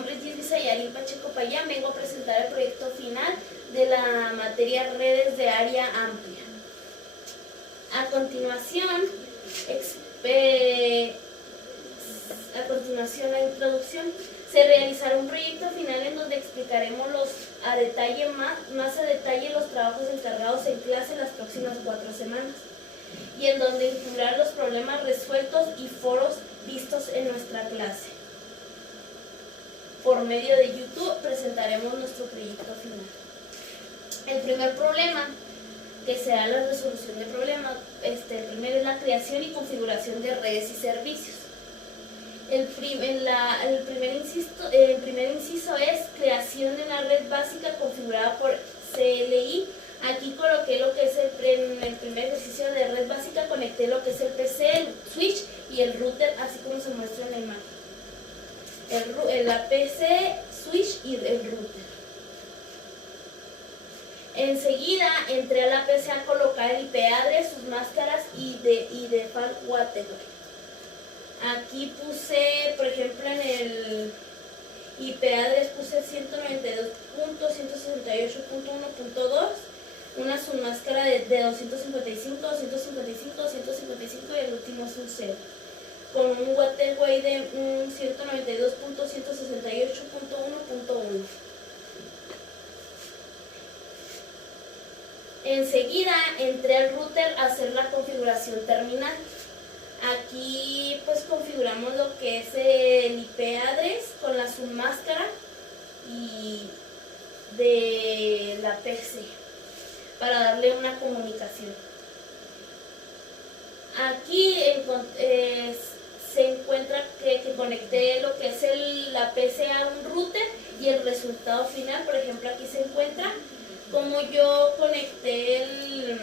nombre es Gisli Sayarín Pacheco Payán. Vengo a presentar el proyecto final de la materia Redes de Área Amplia. A continuación, la introducción. Se realizará un proyecto final en donde explicaremos más a detalle los trabajos encargados en clase en las próximas 4 semanas, y en donde incluirá los problemas resueltos y foros vistos en nuestra clase. Por medio de YouTube presentaremos nuestro proyecto final. El primer problema, que será la resolución de problemas, el primero es la creación y configuración de redes y servicios. El primer inciso es creación de una red básica configurada por CLI. Aquí coloqué lo que es en el primer ejercicio de red básica, conecté lo que es el PC, el switch y el router, así como se muestra en la imagen. La PC, switch y el router. Enseguida entré a la PC a colocar el IP address, sus máscaras y default gateway. Aquí puse, por ejemplo, en el IP address puse 192.168.1.2, una submáscara de 255, 255, 255 y el último es un 0, con un gateway de 192.168.1.1. Enseguida entré al router a hacer la configuración terminal. Aquí pues configuramos lo que es el IP address con la submáscara y de la PC para darle una comunicación. Aquí se encuentra que conecté lo que es la PC a un router y el resultado final. Por ejemplo, aquí se encuentra como yo conecté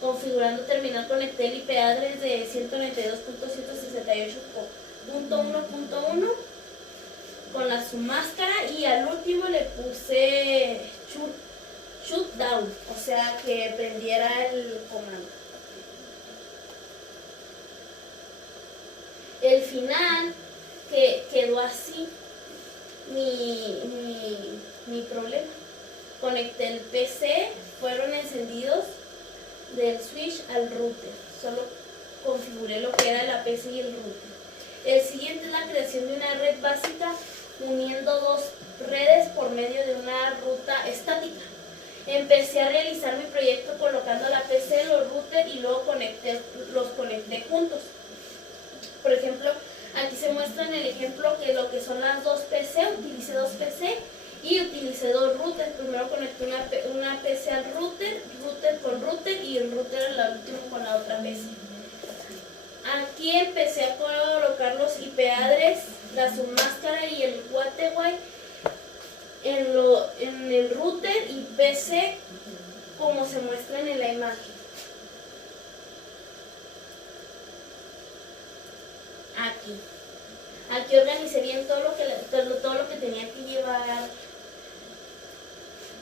configurando terminal, conecté el IP address de 192.168.1.1 con la submáscara, y al último le puse shutdown, o sea que prendiera el comando. El final que quedó así mi problema. Conecté el PC, fueron encendidos del switch al router, solo configuré lo que era la PC y el router. El siguiente es la creación de una red básica uniendo 2 redes por medio de una ruta estática. Empecé a realizar mi proyecto colocando la PC, los routers y luego los conecté juntos. Por ejemplo, aquí se muestra en el ejemplo que lo que son las 2 PC, utilicé 2 PC y utilicé 2 routers. Primero conecté una PC al router con router y el router al último con la otra PC. Aquí empecé a colocar los IP address, la submáscara y el gateway en el router y PC como se muestran en la imagen. Aquí organicé bien todo lo que tenía que llevar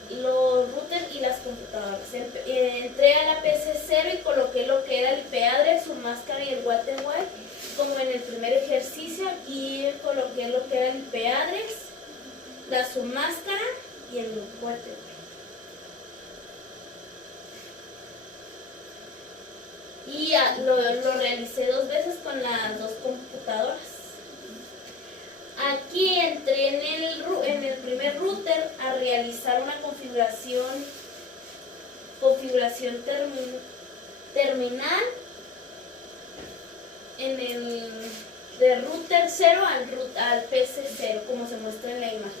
los routers y las computadoras. Entré a la PC 0 y coloqué lo que era el IP address, su máscara y el gateway, como en el primer ejercicio. Aquí coloqué lo que era el IP address, la submáscara y el gateway. Y lo realicé 2 veces con las 2 computadoras. Aquí entré en el primer router a realizar una configuración terminal de router 0 al PC 0, como se muestra en la imagen.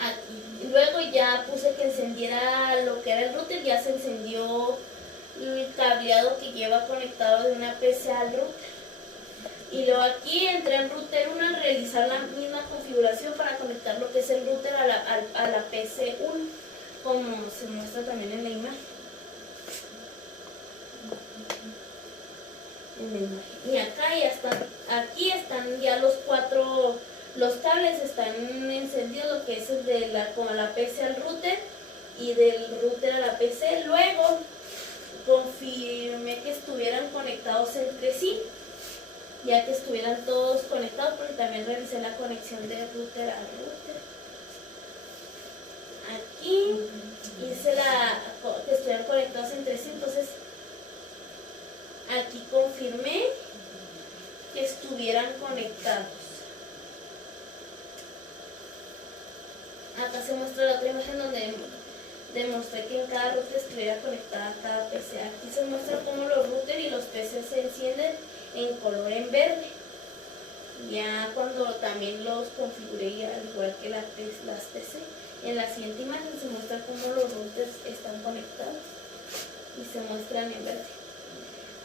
Aquí. Y luego ya puse que encendiera lo que era el router, ya se encendió el cableado que lleva conectado de una PC al router. Y luego aquí entré en router 1 a realizar la misma configuración para conectar lo que es el router a la PC 1, como se muestra también en la imagen. Y aquí están ya los cables están encendidos, lo que es con la PC al router y del router a la PC. Luego confirmé que estuvieran conectados entre sí. ya que estuvieran todos conectados, porque también revisé la conexión de router a router. Aquí hice que estuvieran conectados entre sí, entonces aquí confirmé que estuvieran conectados. Acá se muestra la otra imagen donde demostré que en cada router estuviera conectada cada PC. Aquí se muestra cómo los routers y los PC se encienden en color en verde. Ya cuando también los configuré al igual que las PC. En la siguiente imagen se muestra cómo los routers están conectados y se muestran en verde.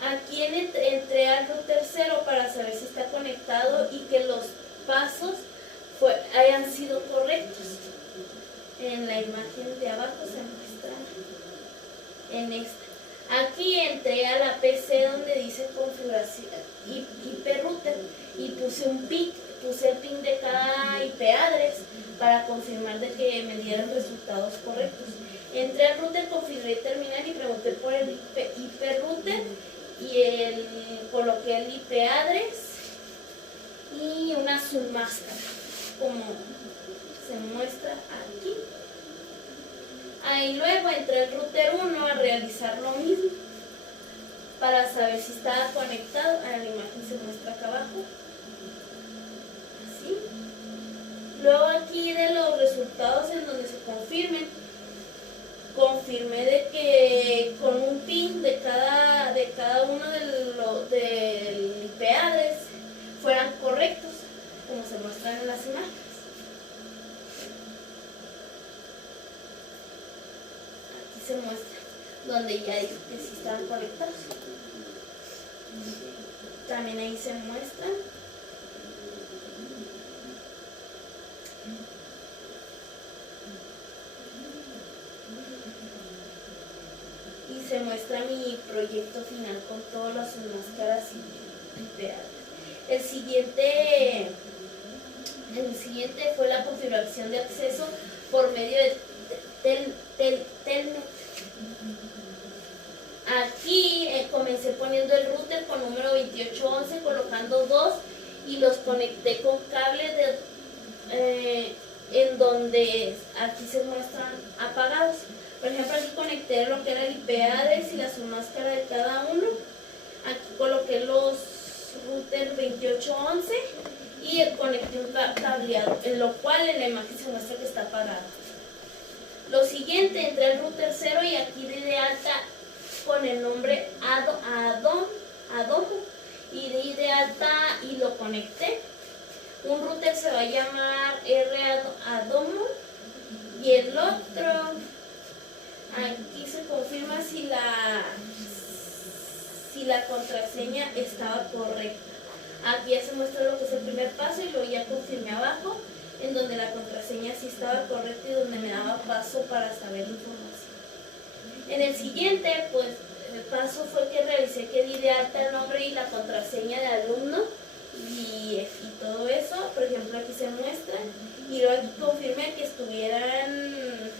Aquí entré al router 0 para saber si está conectado y que los pasos hayan sido correctos. En la imagen de abajo se muestra en esta. Aquí entré a la PC donde dice configuración IP router y puse el pin de cada IP address para confirmar de que me dieran resultados correctos. Entré al router, configuré terminal y pregunté por el IP router y coloqué el IP address y una submáscara como se muestra aquí. Ahí luego entré al router 1 a realizar lo mismo para saber si estaba conectado. A la imagen se muestra acá abajo. Así. Luego aquí de los resultados en donde se confirmen, confirmé de que con un pin de cada uno del IP address fueran correctos, como se muestran en las imágenes. Aquí se muestra donde ya dice que sí están conectados. También ahí se muestran. Y se muestra mi proyecto final con todas las máscaras y pegadas. El siguiente fue la configuración de acceso por medio de Telnet. Aquí comencé poniendo el router con número 2811, colocando 2 y los conecté con cables en donde aquí se muestran apagados. Por ejemplo, aquí conecté lo que era el IP address y la submáscara de cada uno. Aquí coloqué los routers 2811 y conecté un cableado, en lo cual en la imagen se muestra que está apagado. Lo siguiente, entré al router 0 y aquí di de alta con el nombre Adomo y di de alta y lo conecté. Un router se va a llamar Adomo y el otro, aquí se confirma si la contraseña estaba correcta. Aquí ya se muestra lo que es el primer paso y luego ya confirmé abajo en donde la contraseña sí estaba correcta y donde me daba paso para saber información. En el siguiente, pues, el paso fue que revisé que di de alta el nombre y la contraseña de alumno y todo eso. Por ejemplo, aquí se muestra y luego aquí confirmé que estuvieran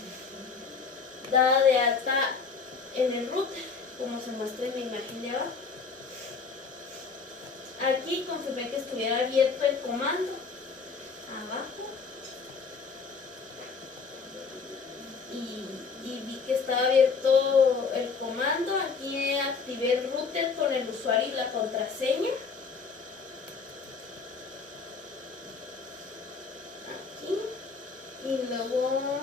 dada de alta en el router, como se muestra en la imagen de abajo. Aquí confirmé que estuviera abierto el comando abajo y vi que estaba abierto el comando. Aquí activé el router con el usuario y la contraseña. Aquí y luego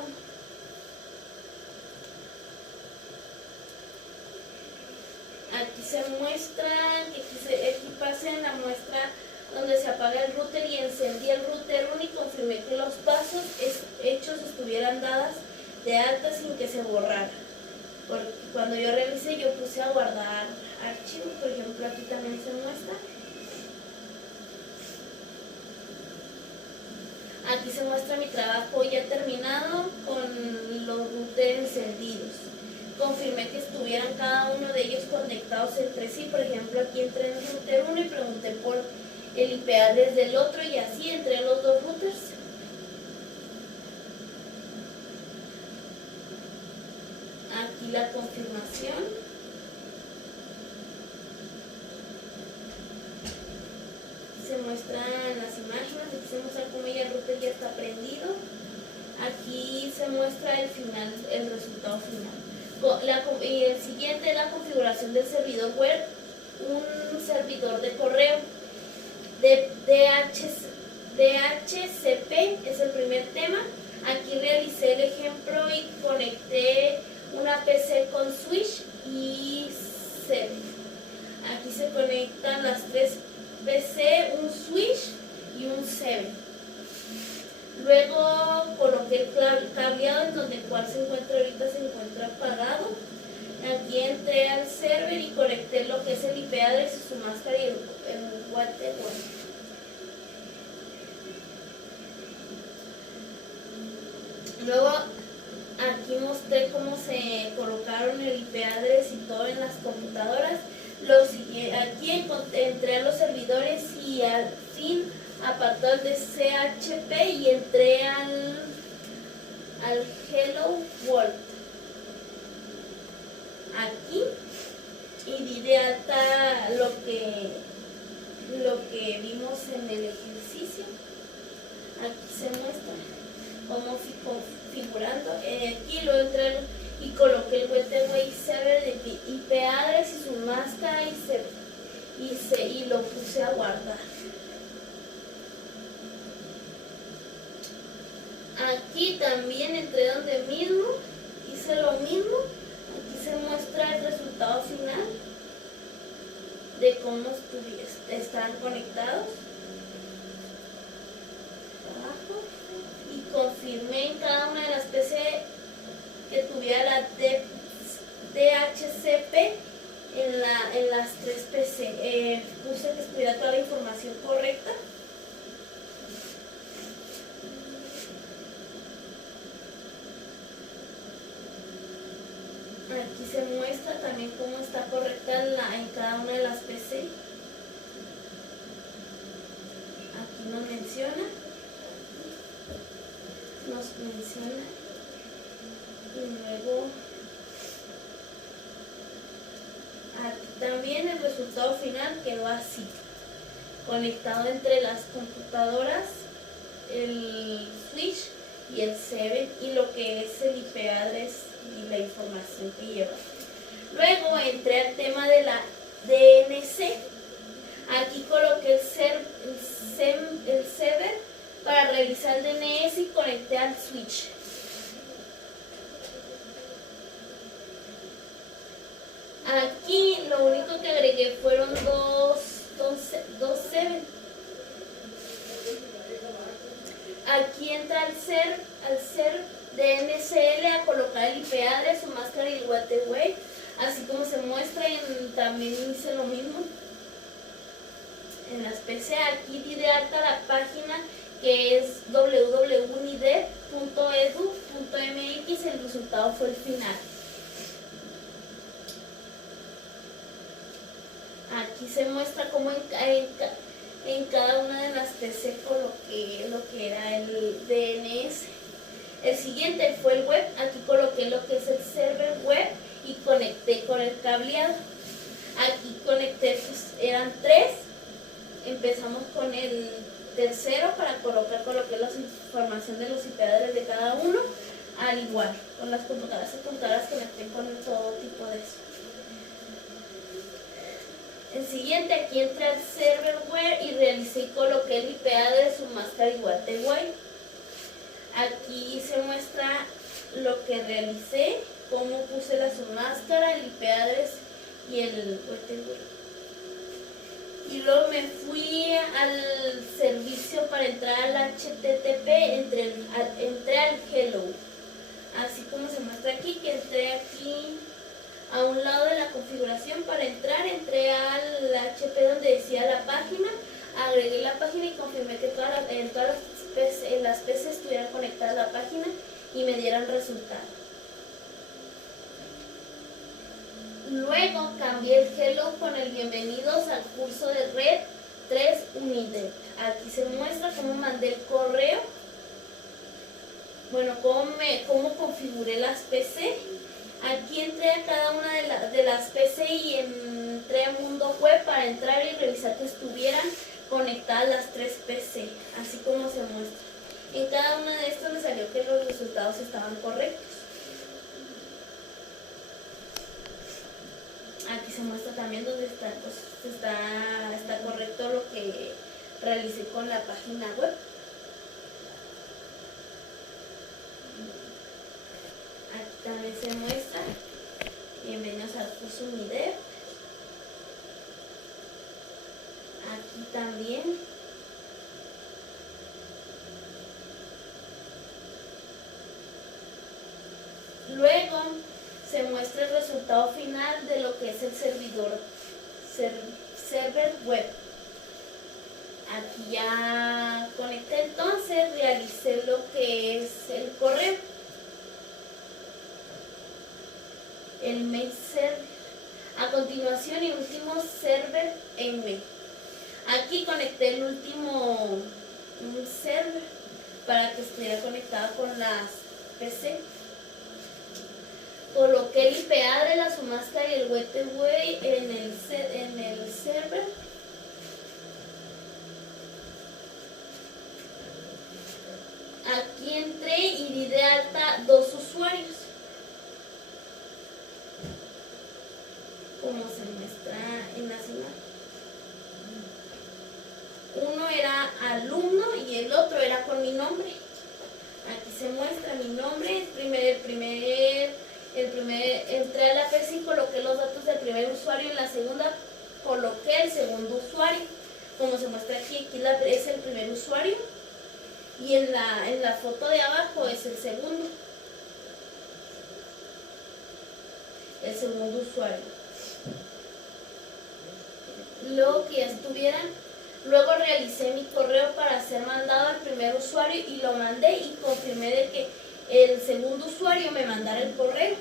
aquí se muestra que aquí pasé en la muestra donde se apaga el router y encendí el router 1 y confirmé que los pasos hechos estuvieran dadas de alta sin que se borrara. Porque cuando yo revisé, yo puse a guardar archivos, por ejemplo, aquí también se muestra. Aquí se muestra mi trabajo ya terminado con los routers encendidos. Confirmé que estuvieran cada uno de ellos conectados entre sí. Por ejemplo, aquí entré en el router 1 y pregunté por el IP address del otro y así entré en los dos routers. Aquí la confirmación. muestran las imágenes, aquí se muestra cómo ya el router ya está prendido. Aquí se muestra el final, el resultado final. Y el siguiente es la configuración del servidor web, un servidor de correo de DHCP, es el primer tema. Aquí realicé el ejemplo y conecté una PC con switch y server. Aquí se conectan las tres PC, un switch y un server. Luego coloqué el cableado en donde el cual se encuentra ahorita, se encuentra apagado. Aquí entré al server y conecté lo que es el IP address y su máscara y el gateway. Luego aquí mostré cómo se colocaron el IP address y todo en las computadoras. Aquí entré a los servidores y al fin apartado el de CHP y entré al Hello World. Aquí y di de alta lo que vimos en el ejercicio. Aquí se muestra cómo fui configurando. Aquí lo entré y coloqué el gateway server de IP address y su máscara y lo puse a guardar. Aquí también entré donde mismo, hice lo mismo. Aquí se muestra el resultado final de cómo están conectados. Abajo. Y confirmé en cada una de las PC que tuviera la DHCP en las tres PC. Puse que estuviera toda la información correcta. Aquí se muestra también cómo está correcta en cada una de las PC. Aquí nos menciona. Y luego aquí también el resultado final quedó así, conectado entre las computadoras, el switch y el server y lo que es el IP address y la información que lleva. Luego entré al tema de la DNC. Aquí coloqué el server para revisar el DNS y conecté al switch. Aquí lo único que agregué fueron dos server. Aquí entra al ser DNSL a colocar el IP address, su máscara y el gateway, así como se muestra. También hice lo mismo en las PC. Aquí di de alta la página que es www.unidep.edu.mx. El resultado fue el final. Aquí se muestra cómo en cada una de las PC coloqué lo que era el DNS. El siguiente fue el web. Aquí coloqué lo que es el server web y conecté con el cableado. Aquí conecté, pues, eran tres. Empezamos con el tercero para coloqué la información de los IP address de cada uno. Al igual, con las computadoras conecté con todo tipo de eso. El siguiente, aquí entré al server web y realicé y coloqué el IP address, su máscara y gateway. Aquí se muestra lo que realicé, cómo puse la su máscara, el IP address y el gateway. Y luego me fui al servicio para entrar al HTTP, entré al Hello. Así como se muestra aquí, que entré aquí a un lado de la configuración para entrar, entré al HP donde decía la página, agregué la página y confirmé que en todas las PCs estuvieran conectadas a la página y me dieran resultado. Luego cambié el Hello con el bienvenidos al curso de Red 3 Unidep. Aquí se muestra cómo mandé el correo, bueno, cómo configuré las PC. Aquí entré a cada una de las PC y entré a Mundo Web para entrar y revisar que estuvieran conectadas las 3 PC, así como se muestra. En cada una de estas me salió que los resultados estaban correctos. Aquí se muestra también donde está, pues, está correcto lo que realicé con la página web. Aquí también se muestra. Bienvenidos al curso MIDEP. Aquí también. Luego se muestra el resultado final de lo que es el server web. Aquí ya conecté, entonces realicé lo que es el correo, el mail server. A continuación, el último server en mail. Aquí conecté el último server para que estuviera conectado con las PC. Coloqué el IP de la Submaster y el gateway en el server. Aquí entré y di de alta 2 usuarios, como se muestra en la imagen. Uno era alumno y el otro era con mi nombre. Aquí se muestra mi nombre, entré a la PC y coloqué los datos del primer usuario. En la segunda coloqué el segundo usuario, como se muestra aquí es el primer usuario y en la foto de abajo es el segundo usuario. Luego que ya estuvieran, luego realicé mi correo para ser mandado al primer usuario y lo mandé y confirmé de que el segundo usuario me mandara el correo.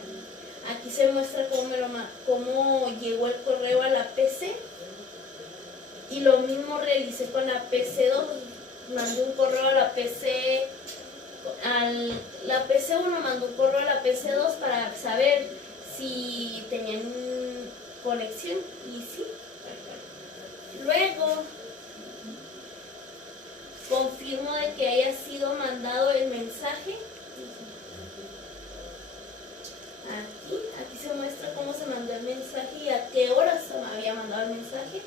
Aquí se muestra cómo llegó el correo a la PC. Y lo mismo realicé con la PC2. Mandé un correo a la PC. La PC1 mandó un correo a la PC2 para saber si tenían conexión. Y sí. Luego confirmo de que haya sido mandado el mensaje. Aquí se muestra cómo se mandó el mensaje y a qué horas se me había mandado el mensaje.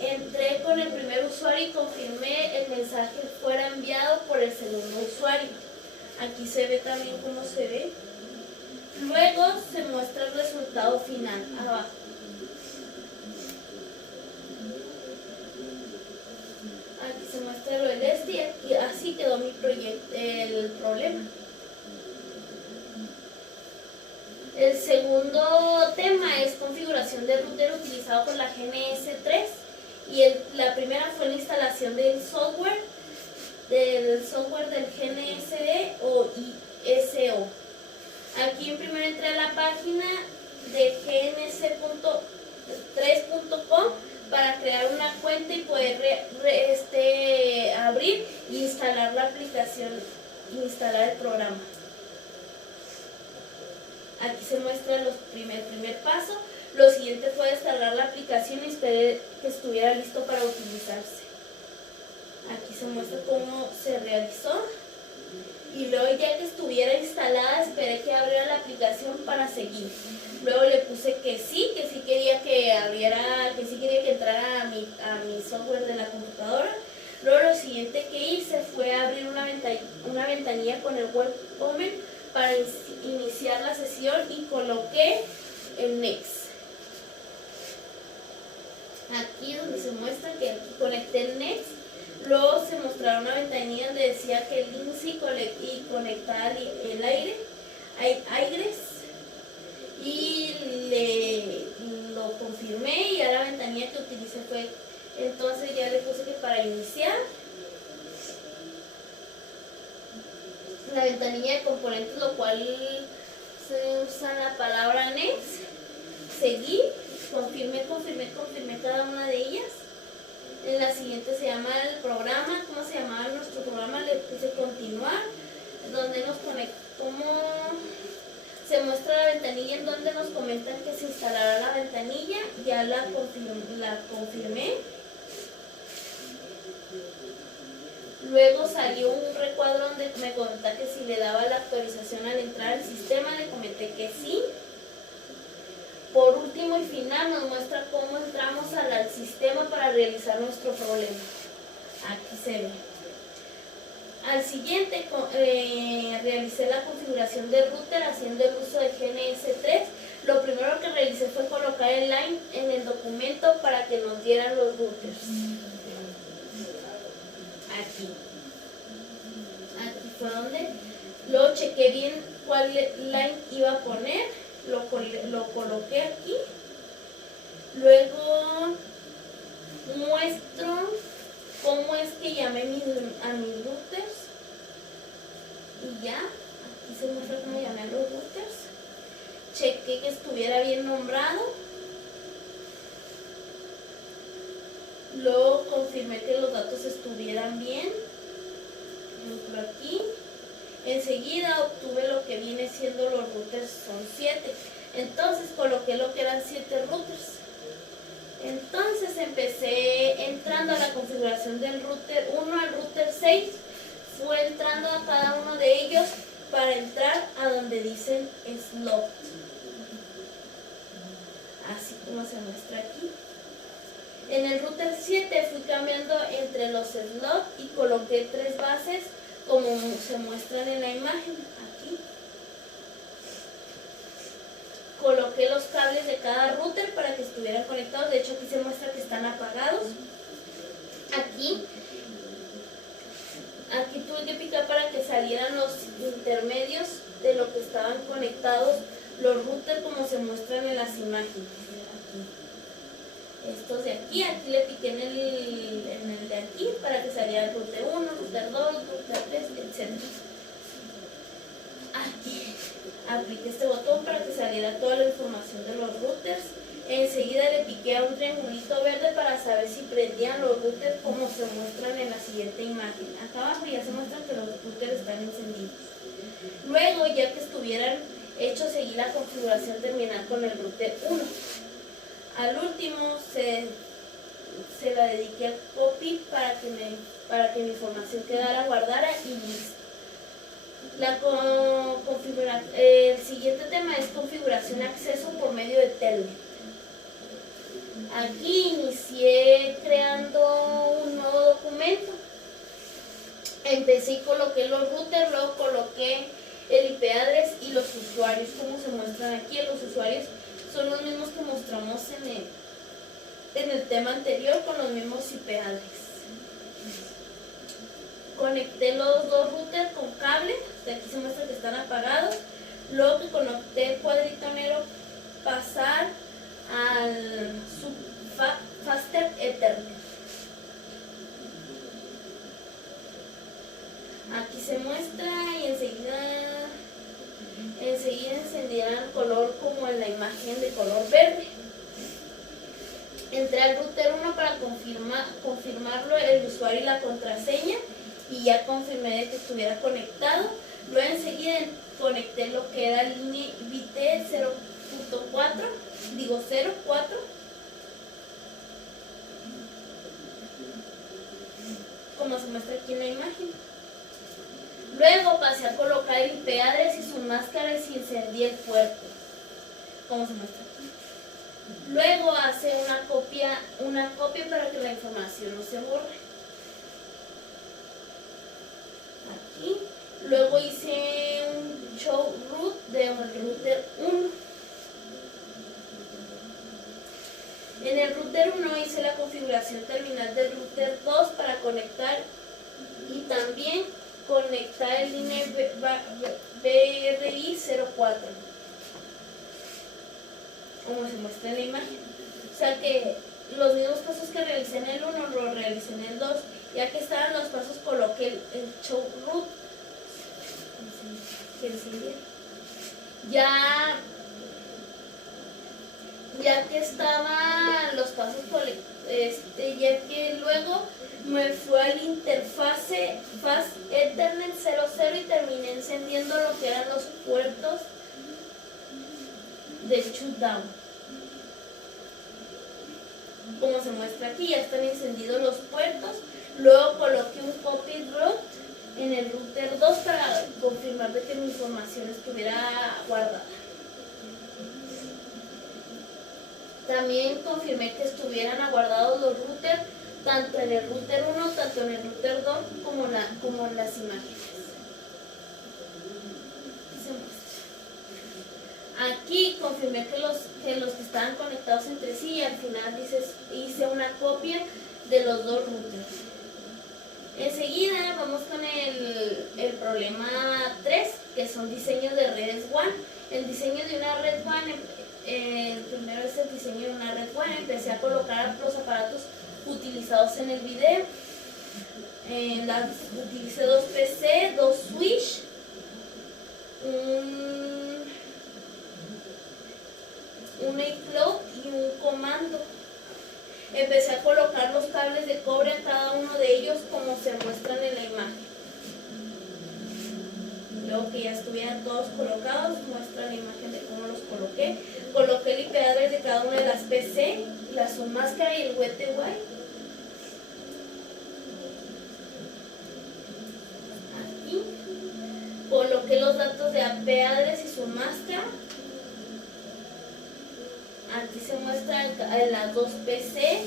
Entré con el primer usuario y confirmé el mensaje fuera enviado por el segundo usuario. Aquí se ve también cómo se ve. Luego se muestra el resultado final abajo. Aquí se muestra lo del y aquí, así quedó mi proyecto, el problema. El segundo tema es configuración del router utilizado por la GNS3 y la primera fue la instalación del software del GNSD o ISO. Aquí primero entré a la página de gns3.com para crear una cuenta y poder abrir e instalar la aplicación, instalar el programa. Aquí se muestra el primer paso. Lo siguiente fue descargar la aplicación y esperé que estuviera listo para utilizarse. Aquí se muestra cómo se realizó. Y luego ya que estuviera instalada, esperé que abriera la aplicación para seguir. Luego le puse que sí quería que abriera, que sí quería que entrara a mi software de la computadora. Luego lo siguiente que hice fue abrir una ventanilla con el web comment para iniciar la sesión y coloqué el Next. Aquí donde se muestra que aquí conecté el Next. Luego se mostraba una ventanilla donde decía que el link sí y conectaba el aires y lo confirmé y a la ventanilla que utilicé fue, entonces ya le puse que para iniciar la ventanilla de componentes, lo cual se usa la palabra next, seguí, confirmé cada una de ellas. En la siguiente se llama el programa, ¿cómo se llamaba nuestro programa? Le puse continuar, donde nos conectamos, se muestra la ventanilla en donde nos comentan que se instalará la ventanilla, ya la confirmé. Luego salió un recuadro donde me comenta que si le daba la actualización al entrar al sistema, le comenté que sí. Por último y final nos muestra cómo entramos al sistema para realizar nuestro problema. Aquí se ve. Al siguiente realicé la configuración del router haciendo el uso de GNS3. Lo primero que realicé fue colocar el line en el documento para que nos dieran los routers. Aquí fue donde luego chequé bien cuál line iba a poner, lo coloqué aquí, luego muestro cómo es que llamé a mis routers y ya, aquí se muestra cómo llamé a los routers, chequé que estuviera bien nombrado, luego confirmé que los datos estuvieran bien, por aquí. Enseguida obtuve lo que viene siendo los routers, son 7. Entonces coloqué lo que eran 7 routers. Entonces empecé entrando a la configuración del router 1 al router 6. Fue entrando a cada uno de ellos para entrar a donde dicen slot. Así como se muestra aquí. En el router 7 fui cambiando entre los slots y coloqué 3 bases como se muestran en la imagen. Aquí coloqué los cables de cada router para que estuvieran conectados. De hecho aquí se muestra que están apagados. Aquí tuve que picar para que salieran los intermedios de lo que estaban conectados los routers como se muestran en las imágenes. Estos de aquí le piqué en el de aquí para que saliera el router 1, router 2, router 3, etc. Aquí apliqué este botón para que saliera toda la información de los routers. Enseguida le piqué a un triangulito verde para saber si prendían los routers como se muestran en la siguiente imagen. Acá abajo ya se muestran que los routers están encendidos. Luego, ya que estuvieran hechos, seguí la configuración terminal con el router 1. Al último se la dediqué a copy para que mi información quedara guardada y listo. El siguiente tema es configuración de acceso por medio de Telnet. Aquí inicié creando un nuevo documento. Empecé y coloqué los routers, luego coloqué el IP address y los usuarios como se muestran aquí. Los usuarios son los mismos que mostramos en el tema anterior con los mismos IP address. Conecté los dos routers con cable, de aquí se muestra que están apagados. Luego que conecté el cuadrito negro, pasar al Faster Ethernet. Aquí se muestra y enseguida encendía el color como en la imagen de color verde. Entré al router 1 para confirmarlo el usuario y la contraseña y ya confirmé de que estuviera conectado. Luego enseguida conecté lo que era el línea VT 04, como se muestra aquí en la imagen. Luego pasé a colocar el IP address y sus máscaras y encendí el puerto, como se muestra aquí. Luego hace una copia para que la información no se borre. Aquí. Luego hice un show root del router 1. En el router 1 hice la configuración terminal del router 2 para conectar y también conectar el línea BRI 04, como se muestra en la imagen. O sea que los mismos pasos que realicé en el 1 los realicé en el 2. Ya que estaban los pasos, coloqué el show root. Ya que estaban los pasos, ya que luego me fui al interfase Fast Ethernet 00 y terminé encendiendo lo que eran los puertos de shutdown. Como se muestra aquí, ya están encendidos los puertos. Luego coloqué un copy root confirmar de que mi información estuviera guardada. También confirmé que estuvieran aguardados los routers, tanto en el router 1, tanto en el router 2, como en las imágenes. Aquí confirmé que los que estaban conectados entre sí y al final hice una copia de los dos routers. Enseguida vamos con el problema 3, que son diseños de redes WAN. El diseño de una red WAN, primero es el diseño de una red WAN. Empecé a colocar los aparatos utilizados en el video. Utilicé 2 PC, 2 switch, un iCloud y un comando. Empecé a colocar los cables de cobre en cada uno de ellos como se muestran en la imagen. Luego que ya estuvieran todos colocados, muestra la imagen de cómo los coloqué. Coloqué el IP address de cada una de las PC, la submáscara y el gateway. Aquí coloqué los datos de IP address y submáscara. Aquí se muestra en las 2 PC.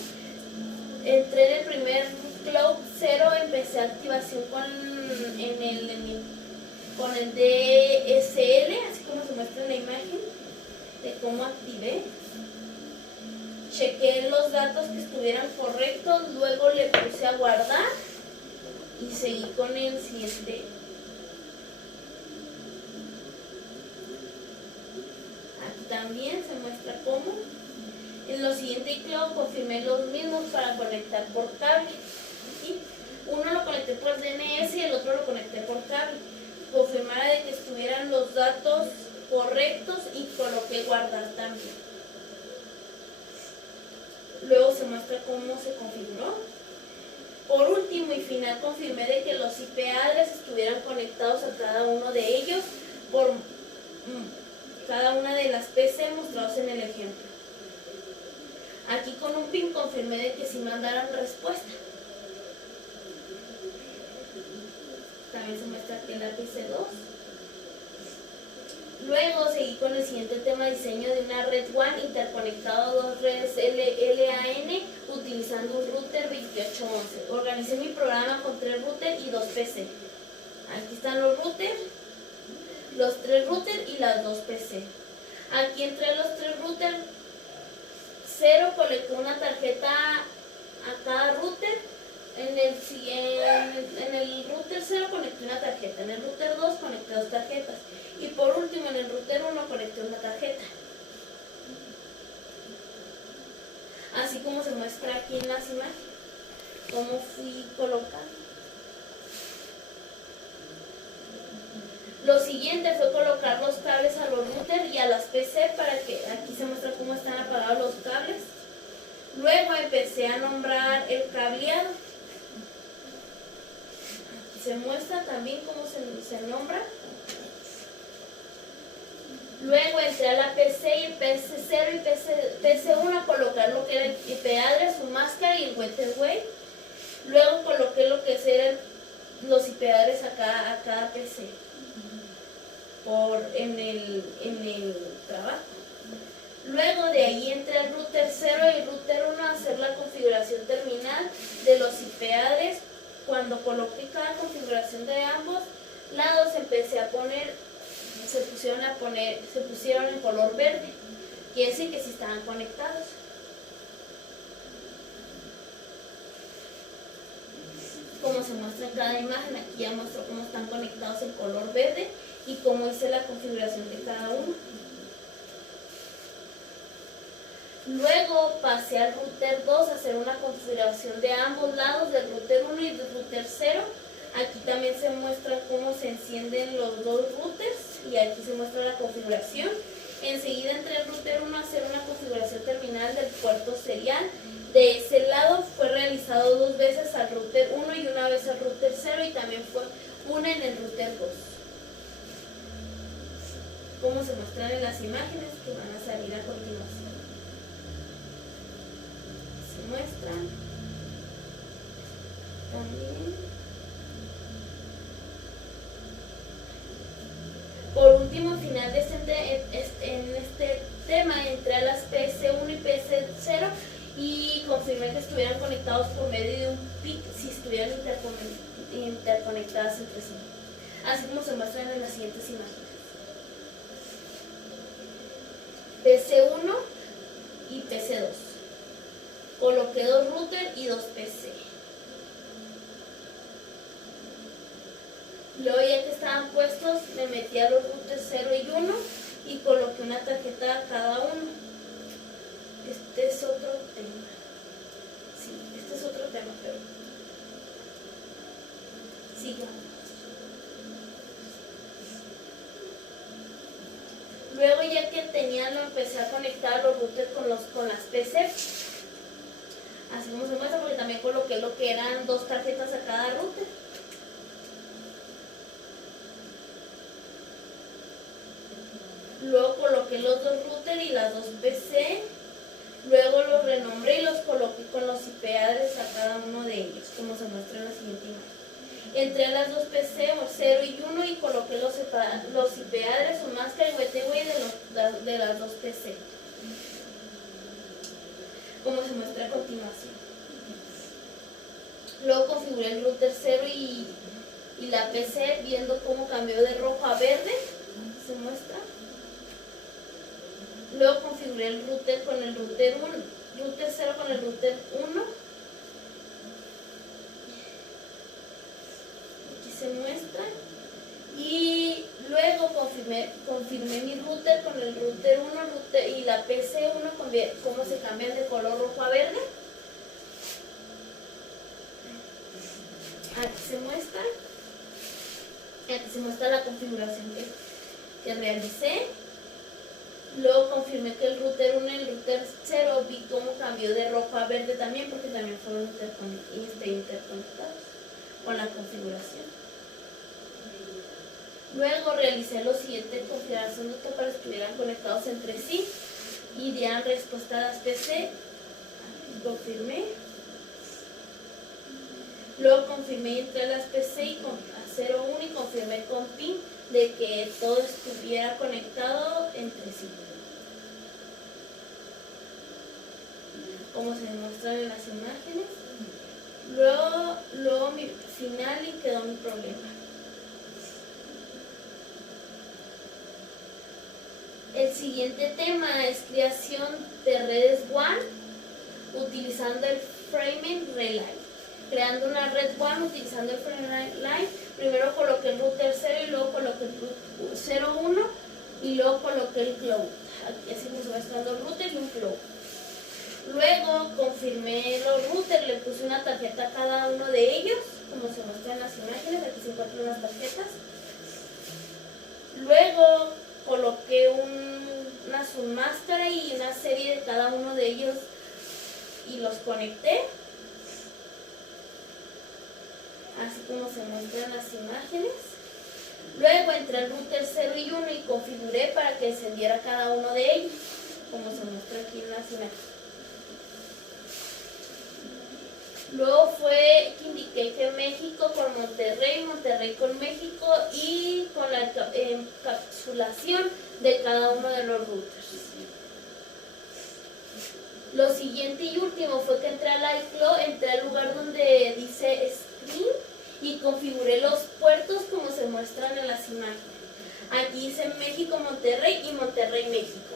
Entré en el primer Cloud 0, empecé activación con el DSL, así como se muestra en la imagen de cómo activé. Chequé los datos que estuvieran correctos, luego le puse a guardar y seguí con el siguiente. Aquí también se muestra cómo. En los siguientes iCloud confirmé los mismos para conectar por cable. ¿Sí? Uno lo conecté por DNS y el otro lo conecté por cable. Confirmar de que estuvieran los datos correctos y coloqué guardar también. Luego se muestra cómo se configuró. Por último y final confirmé de que los IP address estuvieran conectados a cada uno de ellos por cada una de las PC mostrados en el ejemplo. Aquí con un pin confirmé de que sí mandaran respuesta. También se muestra aquí la PC2. Luego seguí con el siguiente tema, diseño de una red WAN interconectado a 2 redes LAN utilizando un router 2811. Organicé mi programa con 3 routers y 2 PC. Aquí están los routers, los 3 routers y las 2 PC. Aquí entre los 3 routers 0 conecté una tarjeta a cada router. En el router 0 conecté una tarjeta, en el router 2 conecté 2 tarjetas y por último en el router 1 conecté una tarjeta. Así como se muestra aquí en las imágenes, cómo fui colocando. Lo siguiente fue colocar los cables a los routers y a las PC para que aquí se muestra cómo están apagados los cables. Luego empecé a nombrar el cableado. Se muestra también cómo se nombra. Luego entré a la PC y PC0 y PC1 a colocar lo que era el IP address, su máscara y el gateway. Luego coloqué lo que eran los IP address a cada PC en el trabajo. Luego de ahí entré al router 0 y router 1 a hacer la configuración terminal de los IP address. Cuando coloqué cada configuración de ambos lados se pusieron en color verde. Quiere decir que sí estaban conectados. Como se muestra en cada imagen, aquí ya muestro cómo están conectados en color verde y cómo hice la configuración de cada uno. Luego pasé al router 2 a hacer una configuración de ambos lados, del router 1 y del router 0. Aquí también se muestra cómo se encienden los dos routers y aquí se muestra la configuración. Enseguida entré al router 1 a hacer una configuración terminal del puerto serial. De ese lado fue realizado 2 veces al router 1 y una vez al router 0 y también fue una en el router 2. Como se muestran en las imágenes que van a salir a continuación. Muestran también final de en este tema entré a las PC1 y PC0 y confirmé que estuvieran conectados por medio de un PIC si estuvieran interconectadas entre sí, así como se muestran en las siguientes imágenes. PC1 y PC2. Coloqué 2 routers y 2 PC. Luego, ya que estaban puestos, me metí a los routers 0 y 1 y coloqué una tarjeta a cada uno. Este es otro tema. Sí, este es otro tema, pero sigamos. Luego, ya que tenía, lo empecé a conectar a los routers con las PC. Así como se muestra, porque también coloqué lo que eran 2 tarjetas a cada router. Luego coloqué los 2 routers y las 2 PC. Luego los renombré y los coloqué con los IP address a cada uno de ellos, como se muestra en la siguiente imagen. Entré a las 2 PC, 0 y 1, y coloqué los IP address o máscara y gateway de las 2 PC, como se muestra a continuación. Luego configuré el router 0 y la PC, viendo cómo cambió de rojo a verde, se muestra. Luego configuré el router con el router 0 con el router 1. Aquí se muestra. Y luego confirmé mi router con el router 1 y la PC1, cómo se cambian de color rojo a verde. Aquí se muestra. Aquí se muestra la configuración que realicé. Luego confirmé que el router 1 y el router 0 vi cómo cambió de rojo a verde también, porque también fueron interconectados con la configuración. Luego realicé lo siguiente configuración para que estuvieran conectados entre sí y dieran respuesta a las PC. Confirmé. Luego confirmé y entré a las PC y a 0.1 y confirmé con PIN de que todo estuviera conectado entre sí, como se demuestra en las imágenes. Luego mi final y quedó mi problema. El siguiente tema es creación de redes WAN utilizando el Framing Relay. Creando una red WAN utilizando el Framing Relay, primero coloqué el router 0 y luego coloqué el 0.1 y luego coloqué el cloud. Aquí así me muestran 2 routers y un cloud. Luego confirmé los routers, le puse una tarjeta a cada uno de ellos, como se muestra en las imágenes. Aquí se encuentran las tarjetas. Luego coloqué una submáscara y una serie de cada uno de ellos y los conecté, así como se muestra en las imágenes. Luego entré al router 0 y 1 y configuré para que encendiera cada uno de ellos, como se muestra aquí en las imágenes. Luego fue que indiqué que México con Monterrey, Monterrey con México, y con la encapsulación de cada uno de los routers. Lo siguiente y último fue que entré al iCloud, entré al lugar donde dice Stream y configuré los puertos como se muestran en las imágenes. Aquí dice México, Monterrey y Monterrey, México.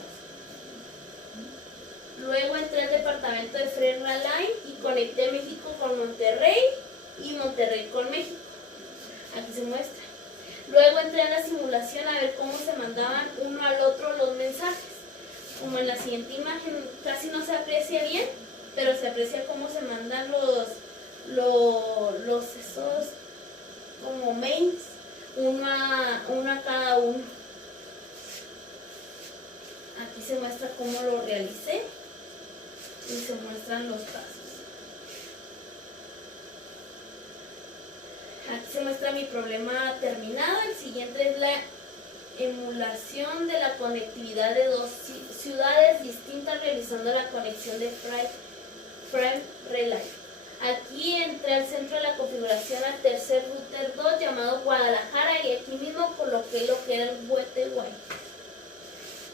Luego entré al departamento de Framing Relay y conecté México con Monterrey y Monterrey con México. Aquí se muestra. Luego entré a la simulación a ver cómo se mandaban uno al otro los mensajes. Como en la siguiente imagen, casi no se aprecia bien, pero se aprecia cómo se mandan esos como mails, uno a cada uno. Aquí se muestra cómo lo realicé y se muestran los pasos. Aquí se muestra mi problema terminado. El siguiente es la emulación de la conectividad de 2 ciudades distintas realizando la conexión de Framing Relay. Aquí entré al centro de la configuración al tercer router 2 llamado Guadalajara y aquí mismo coloqué lo que era el gateway.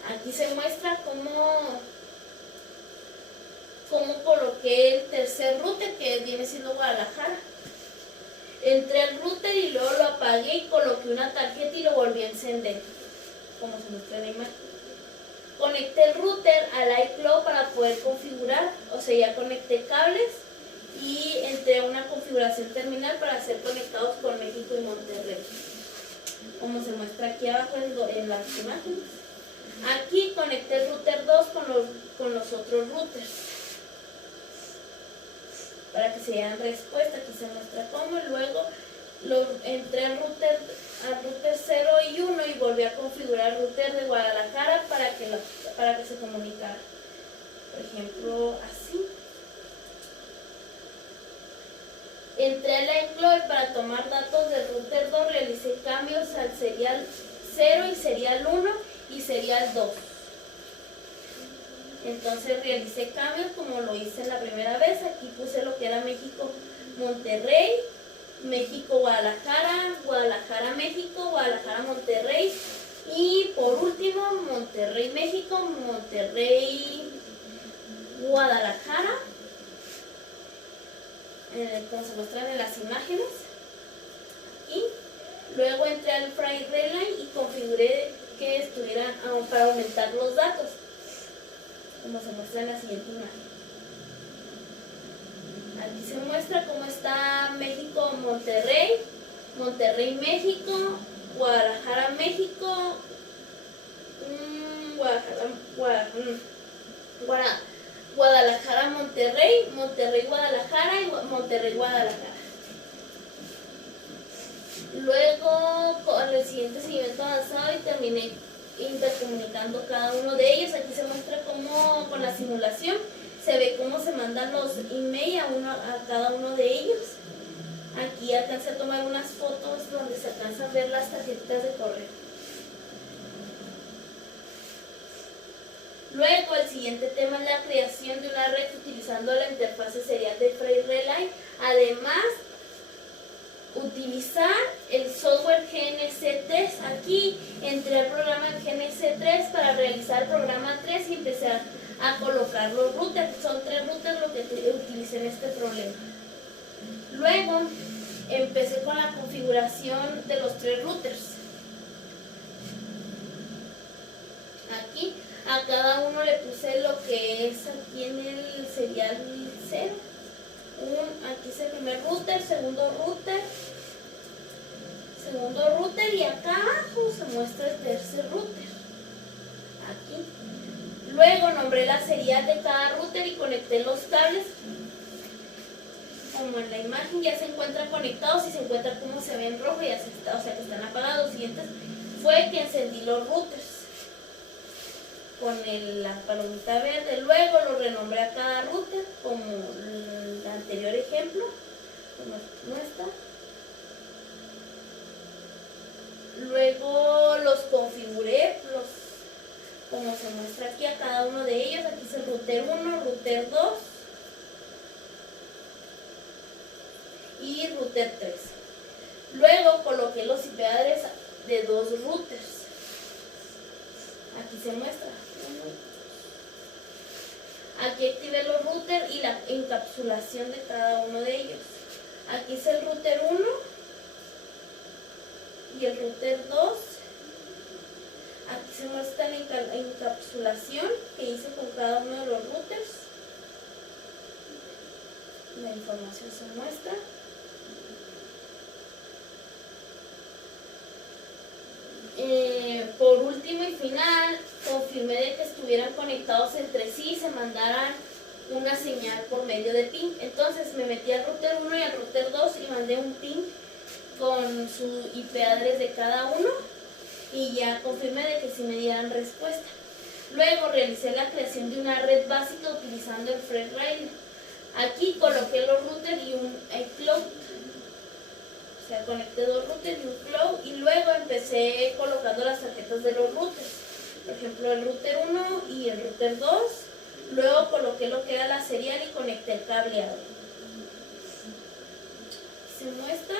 Aquí se muestra cómo coloqué el tercer router, que viene siendo Guadalajara. Entré al router y luego lo apagué y coloqué una tarjeta y lo volví a encender, como se muestra en la imagen. Conecté el router al iCloud para poder configurar, o sea, ya conecté cables y entré a una configuración terminal para ser conectados con México y Monterrey, como se muestra aquí abajo en las imágenes. Aquí conecté el router 2 con los otros routers para que se dieran respuesta. Aquí se muestra cómo. Luego entré al router 0 y 1 y volví a configurar el router de Guadalajara para que se comunicara. Por ejemplo, así. Entré al iCloud para tomar datos del router 2, realicé cambios al serial 0 y serial 1 y serial 2. Entonces realicé cambios como lo hice la primera vez. Aquí puse lo que era México Monterrey, México Guadalajara, Guadalajara México, Guadalajara Monterrey y por último Monterrey México, Monterrey Guadalajara, como se muestran en las imágenes. Aquí luego entré al Freight Redline y configuré que estuvieran para aumentar los datos, como se muestra en la siguiente imagen. Aquí se muestra cómo está México, Monterrey, Monterrey, México, Guadalajara, México, Guadalajara, Monterrey, Monterrey, Guadalajara y Monterrey, Guadalajara. Luego, con el siguiente seguimiento avanzado y terminé intercomunicando cada uno de ellos. Aquí se muestra cómo con la simulación se ve cómo se mandan los email a cada uno de ellos. Aquí alcancé a tomar unas fotos donde se alcanzan a ver las tarjetitas de correo. Luego, el siguiente tema es la creación de una red utilizando la interfase serial de Freight Redline. Además, utilizar el software GNC3. Aquí entré al programa GNC3 para realizar el programa 3 y empezar a colocar los routers. Son 3 routers lo que utilicé en este problema. Luego empecé con la configuración de los 3 routers. Aquí a cada uno le puse lo que es aquí en el serial 0. Aquí es el primer router, segundo router y acá abajo se muestra el tercer router. Aquí. Luego nombré la serial de cada router y conecté los cables. Como en la imagen ya se encuentran conectados y se encuentra cómo se ve en rojo, ya se está, o sea que están apagados. Siguientes fue que encendí los routers con la palomita verde. Luego lo renombré a cada router como el anterior ejemplo, como muestra. Luego los configuré, como se muestra aquí a cada uno de ellos. Aquí es el router 1, router 2 y router 3. Luego coloqué los IP address de 2 routers. Aquí se muestra. Aquí activé los routers y la encapsulación de cada uno de ellos. Aquí es el router 1 y el router 2. Aquí se muestra la encapsulación que hice con cada uno de los routers. La información se muestra. Por último y final, confirmé de que estuvieran conectados entre sí y se mandaran una señal por medio de ping. Entonces me metí al router 1 y al router 2 y mandé un ping con su IP address de cada uno y ya confirmé de que sí me dieran respuesta. Luego realicé la creación de una red básica utilizando el Freight Redline. Aquí coloqué los routers y un cloud. O sea, conecté 2 routers y un cloud y luego empecé colocando las tarjetas de los routers. Por ejemplo, el router 1 y el router 2. Luego coloqué lo que era la serial y conecté el cableado. Se muestra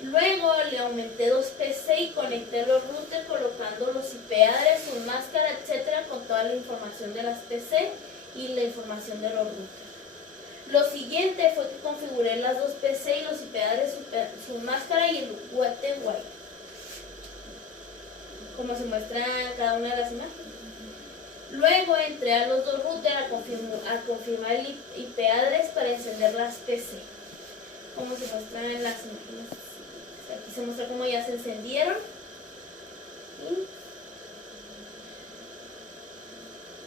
Luego le aumenté 2 PC y conecté los routers colocando los IP address, su máscara, etcétera, con toda la información de las PC y la información de los routers. Lo siguiente fue que configuré las 2 PC y los IP address, su máscara y el gateway, como se muestra en cada una de las imágenes. Luego entré a los 2 routers a confirmar el IP address para encender las PC, como se muestra en las imágenes. Aquí se muestra cómo ya se encendieron. ¿Sí?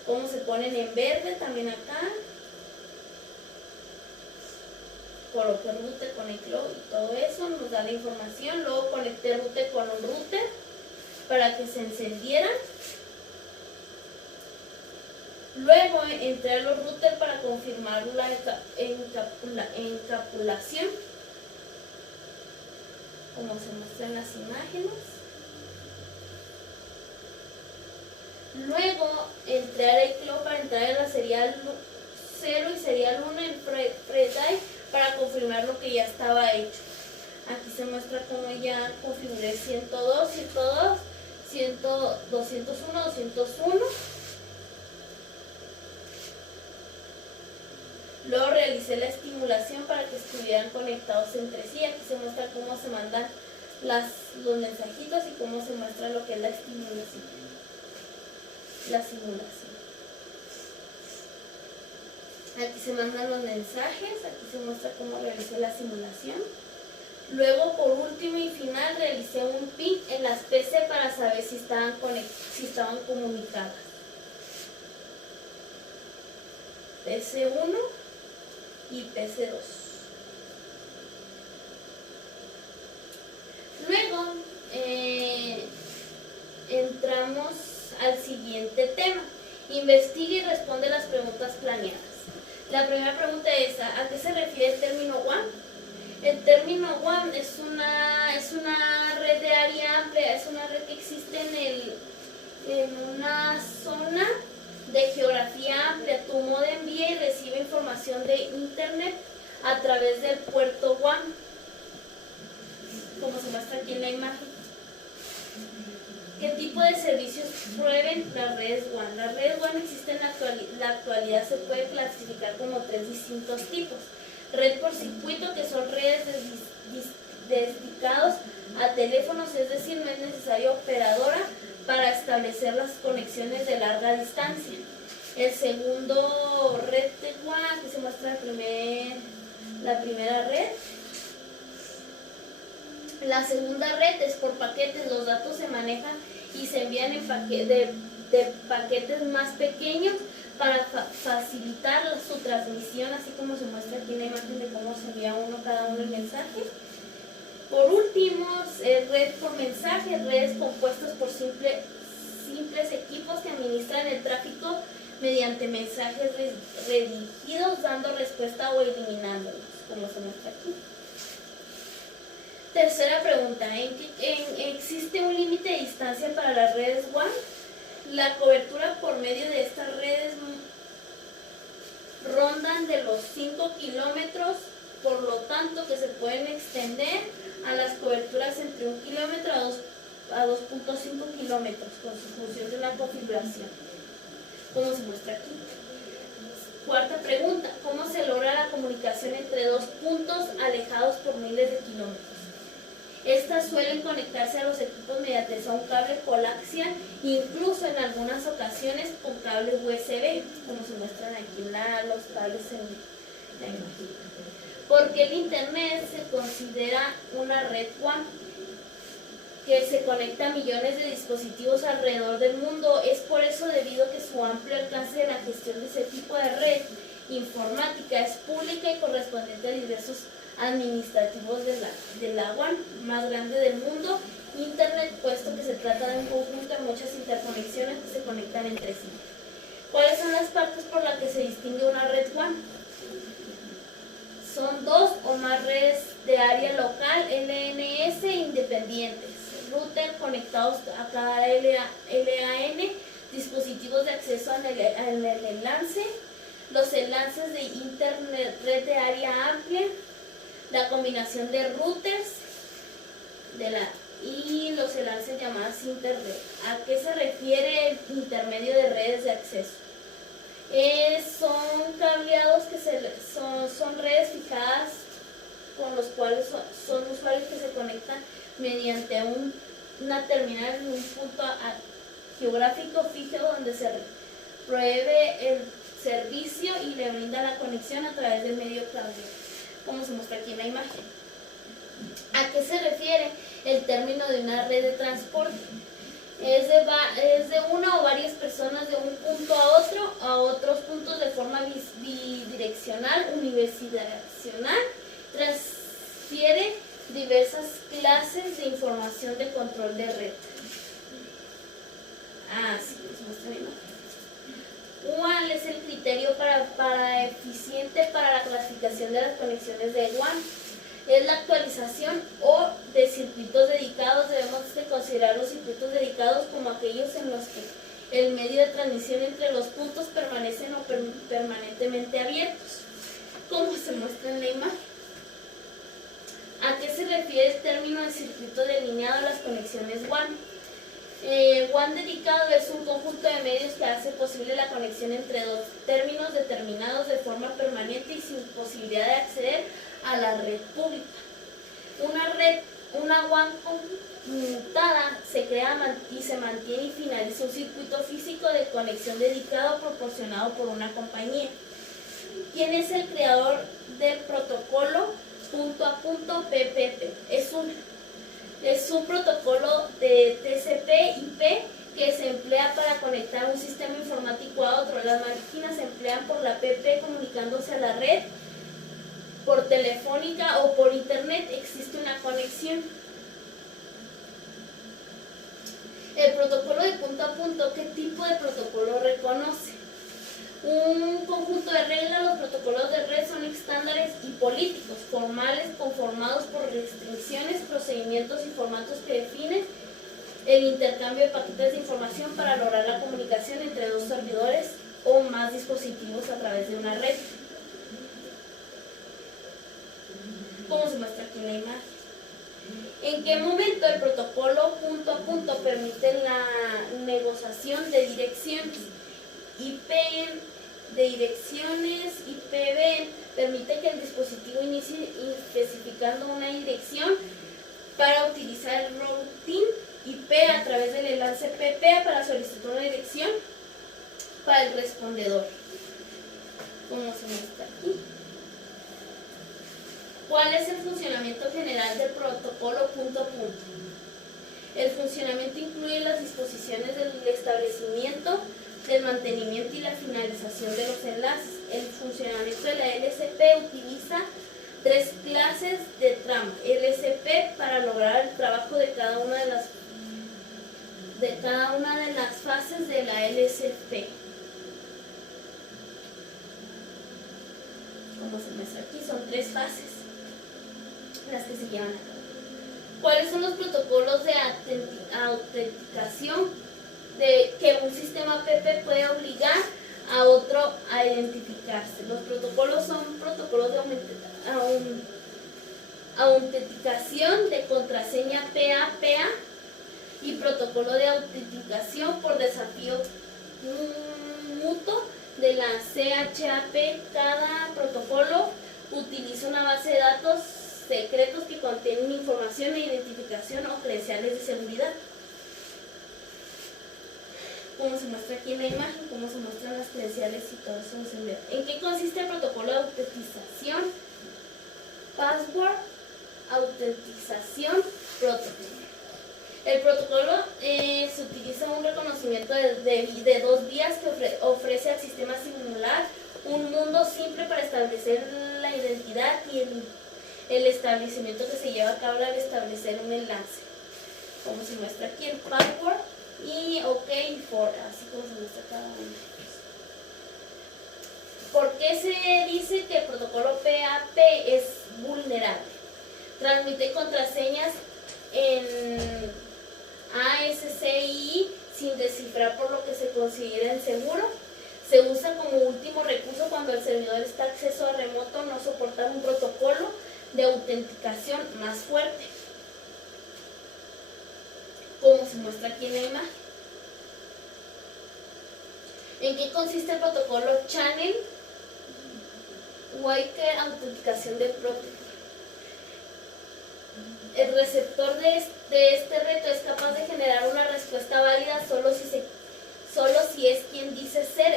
Cómo se ponen en verde también acá. Coloqué router con el cloud y todo eso, nos da la información. Luego conecté router con un router para que se encendieran. Luego entré a los routers para confirmar la encapsulación, como se muestra en las imágenes. Luego entré al iCloud para entrar en la serial 0 y serial 1 en FreeDive para confirmar lo que ya estaba hecho. Aquí se muestra cómo ya configuré 102, 201, 201. Luego realicé la estimulación para que estuvieran conectados entre sí. Aquí se muestra cómo se mandan los mensajitos y cómo se muestra lo que es la estimulación. La simulación. Aquí se mandan los mensajes, aquí se muestra cómo realicé la simulación. Luego, por último y final, realicé un ping en las PC para saber si estaban comunicadas. PC1 y PC2. Luego entramos al siguiente tema. Investiga y responde las preguntas planeadas. La primera pregunta es: ¿a qué se refiere el término WAN? El término WAN es una red de área amplia, es una red que existe en una zona de geografía amplia. Tu modem envía y recibe información de internet a través del puerto WAN, como se muestra aquí en la imagen. ¿Qué tipo de servicios proveen las redes WAN? Las redes WAN existen en la actualidad, se puede clasificar como 3 distintos tipos. Red por circuito, que son redes dedicados a teléfonos, es decir, no es necesaria operadora para establecer las conexiones de larga distancia. El segundo, red de WAN, que se muestra la primera red. La segunda red es por paquetes, los datos se manejan y se envían de paquetes más pequeños para facilitar su transmisión, así como se muestra aquí en la imagen de cómo se envía cada uno el mensaje. Por último, red por mensaje, redes compuestas por simples equipos que administran el tráfico mediante mensajes redirigidos, dando respuesta o eliminándolos, como se muestra aquí. Tercera pregunta: ¿existe un límite de distancia para las redes WAN? La cobertura por medio de estas redes rondan de los 5 kilómetros, por lo tanto que se pueden extender a las coberturas entre 1 kilómetro a 2.5 kilómetros con su función de la configuración, como se muestra aquí. Cuarta pregunta: ¿cómo se logra la comunicación entre dos puntos alejados por miles de kilómetros? Estas suelen conectarse a los equipos mediante un cable coaxial, incluso en algunas ocasiones con cable USB, como se muestran aquí los cables en la imagen. Porque el Internet se considera una red WAN, que se conecta a millones de dispositivos alrededor del mundo. Es por eso, debido a que su amplio alcance de la gestión de ese tipo de red informática es pública y correspondiente a diversos administrativos de la WAN más grande del mundo, Internet, puesto que se trata de un conjunto de muchas interconexiones que se conectan entre sí. ¿Cuáles son las partes por las que se distingue una red WAN? Son 2 o más redes de área local, LNS, independientes, router conectados a cada LAN, dispositivos de acceso al enlace, los enlaces de internet, red de área amplia, la combinación de routers y los enlaces llamadas interred. ¿A qué se refiere el intermedio de redes de acceso? Son cableados que son redes fijadas con los cuales son usuarios que se conectan mediante una terminal en un punto geográfico fijo donde se provee el servicio y le brinda la conexión a través del medio cable, como se muestra aquí en la imagen. ¿A qué se refiere el término de una red de transporte? Es de una o varias personas de un punto a otros puntos de forma bidireccional, unidireccional. Transfiere diversas clases de información de control de red. Sí, les muestro mi imagen. ¿Cuál es el criterio para eficiente para la clasificación de las conexiones de WAN? Es la actualización o de circuitos dedicados. Debemos de considerar los circuitos dedicados como aquellos en los que el medio de transmisión entre los puntos permanecen o permanentemente abiertos, como se muestra en la imagen. ¿A qué se refiere el término de circuito delineado a las conexiones WAN? WAN dedicado es un conjunto de medios que hace posible la conexión entre dos términos determinados de forma permanente y sin posibilidad de acceder a la red pública. Una WAN conmutada se crea y se mantiene y finaliza un circuito físico de conexión dedicado proporcionado por una compañía. ¿Quién es el creador del protocolo punto a punto PPP? Es un protocolo de TCP/IP que se emplea para conectar un sistema informático a otro. Las máquinas se emplean por la PP comunicándose a la red. Por telefónica o por internet existe una conexión. El protocolo de punto a punto, ¿qué tipo de protocolo reconoce? Un conjunto de reglas. Los protocolos de red son estándares y políticos, formales, conformados por restricciones, procedimientos y formatos que definen el intercambio de paquetes de información para lograr la comunicación entre dos servidores o más dispositivos a través de una red, como se muestra aquí en la imagen. ¿En qué momento el protocolo punto a punto permite la negociación de direcciones? IPv permite que el dispositivo inicie especificando una dirección para utilizar el routing IP a través del enlace PP para solicitar una dirección para el respondedor, como se muestra aquí. ¿Cuál es el funcionamiento general del protocolo punto a punto? El funcionamiento incluye las disposiciones del establecimiento, del mantenimiento y la finalización de los enlaces. El funcionamiento de la LSP utiliza tres clases de tramo. LSP para lograr el trabajo de cada una de las fases de la LSP. Como se muestra aquí, son tres fases las que se llevan a cabo. ¿Cuáles son los protocolos de autenticación que un sistema PP puede obligar a otro a identificarse? Los protocolos son protocolos de autenticación de contraseña PA y protocolo de autenticación por desafío mutuo de la CHAP. Cada protocolo utiliza una base de datos secretos que contienen información de identificación o credenciales de seguridad, como se muestra aquí en la imagen, cómo se muestran las credenciales y todo eso de seguridad. ¿En qué consiste el protocolo de autentización? Password Autentización Protocol. El protocolo se utiliza un reconocimiento de dos vías que ofrece al sistema simular un mundo simple para establecer la identidad y el establecimiento que se lleva a cabo al establecer un enlace, como se muestra aquí el password y OK for, así como se muestra cada uno. ¿Por qué se dice que el protocolo PAP es vulnerable? Transmite contraseñas en ASCII sin descifrar, por lo que se considera inseguro. Se usa como último recurso cuando el servidor está acceso a remoto, no soporta un protocolo de autenticación más fuerte. como se muestra aquí en la imagen. ¿En qué consiste el protocolo Channel Walker autenticación del protocolo? El receptor de este reto es capaz de generar una respuesta válida solo si es quien dice ser.